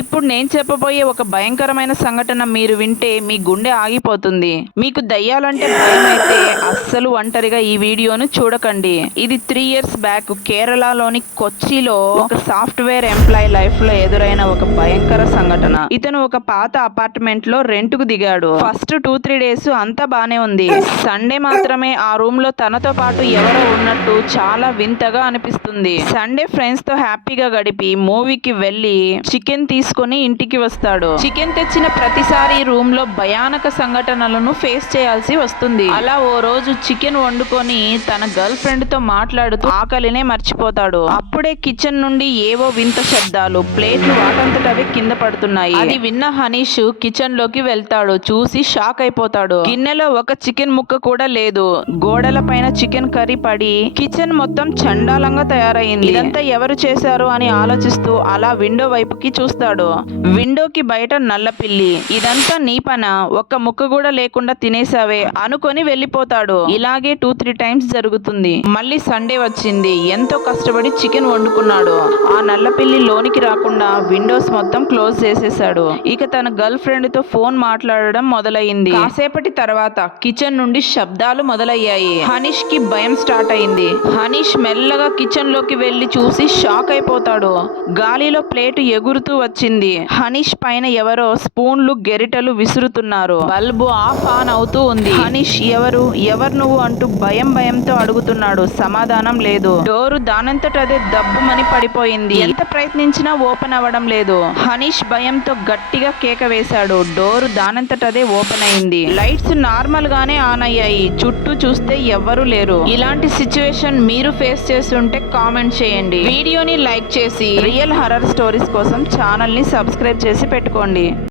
ఇప్పుడు నేను చెప్పబోయే ఒక భయంకరమైన సంఘటన మీరు వింటే మీ గుండె ఆగిపోతుంది. మీకు దయ్యాలంటే భయం అయితే అస్సలు ఒంటరిగా ఈ వీడియోను చూడకండి. ఇది 3 years బ్యాక్ కేరళలోని కొచ్చిలో ఒక సాఫ్ట్వేర్ ఎంప్లాయ్ లైఫ్ లో ఎదురైన ఒక భయంకర సంఘటన. ఇతను ఒక పాత అపార్ట్మెంట్ లో రెంట్ కు దిగాడు. ఫస్ట్ 2-3 days అంతా బానే ఉంది. సండే మాత్రమే ఆ రూమ్ లో తనతో పాటు ఎవరో ఉన్నట్టు చాలా వింతగా అనిపిస్తుంది. సండే ఫ్రెండ్స్ తో హ్యాపీగా గడిపి మూవీకి వెళ్లి చికెన్ తీసుకొని ఇంటికి వస్తాడు. చికెన్ తెచ్చిన ప్రతిసారి రూమ్ లో భయానక సంఘటనలను ఫేస్ చేయాల్సి వస్తుంది. అలా ఓ రోజు చికెన్ వండుకొని తన గర్ల్ ఫ్రెండ్ తో మాట్లాడుతూ ఆకలినే మర్చిపోతాడు. అప్పుడే కిచెన్ నుండి ఏవో వింత శబ్దాలు, ప్లేట్లు వాటంతటవే కింద పడుతున్నాయి. అది విన్న హనీష్ కిచెన్ లోకి వెళ్తాడు. చూసి షాక్ అయిపోతాడు. గిన్నెలో ఒక చికెన్ ముక్క కూడా లేదు. గోడల పైన చికెన్ కర్రీ పడి కిచెన్ మొత్తం చండాలంగా తయారైంది. ఇదంతా ఎవరు చేశారు అని ఆలోచిస్తూ అలా విండో వైపుకి చూస్తాడు. విండోకి బయట నల్ల పిల్లి. ఇదంతా నీ పన, ఒక్క ముక్క కూడా లేకుండా తినేసావే అనుకొని వెళ్ళిపోతాడు. ఇలాగే 2-3 times జరుగుతుంది. మళ్ళీ సండే వచ్చింది. ఎంతో కష్టపడి చికెన్ వండుకున్నాడు. ఆ నల్ల పిల్లి లోనికి రాకుండా విండోస్ మొత్తం క్లోజ్ చేసేసాడు. ఇక తన గర్ల్ ఫ్రెండ్ తో ఫోన్ మాట్లాడడం మొదలయ్యింది. కాసేపటి తర్వాత కిచెన్ నుండి శబ్దాలు మొదలయ్యాయి. హనీష్ కి భయం స్టార్ట్ అయింది. హనీష్ మెల్లగా కిచెన్ లోకి వెళ్లి చూసి షాక్ అయిపోతాడు. గాలిలో ప్లేట్ ఎగురుతూ వచ్చింది. హనీష్ పైన ఎవరో స్పూన్లు, గెరిటలు విసురుతున్నారు. బల్బు ఆన్ అవుతూ ఉంది. హనీష్ ఎవరు నువ్వు అంటూ భయంతో అడుగుతున్నాడు. సమాధానం లేదు. డోరు దానంతటదే దబ్బుమని పడిపోయింది. ఎంత ప్రయత్నించినా ఓపెన్ అవ్వడం లేదు. హనీష్ భయంతో గట్టిగా కేక వేశాడు. డోరు దానంతటదే ఓపెన్ అయింది. లైట్స్ నార్మల్ గానే ఆన్ అయ్యాయి. చుట్టూ చూస్తే ఎవ్వరూ లేరు. ఇలాంటి సిచ్యువేషన్ మీరు ఫేస్ చేస్తుంటే కామెంట్ చేయండి. వీడియోని లైక్ చేసి రియల్ హర్రర్ స్టోరీస్ కోసం ఛానల్ ని సబ్స్క్రైబ్ చేసి పెట్టుకోండి.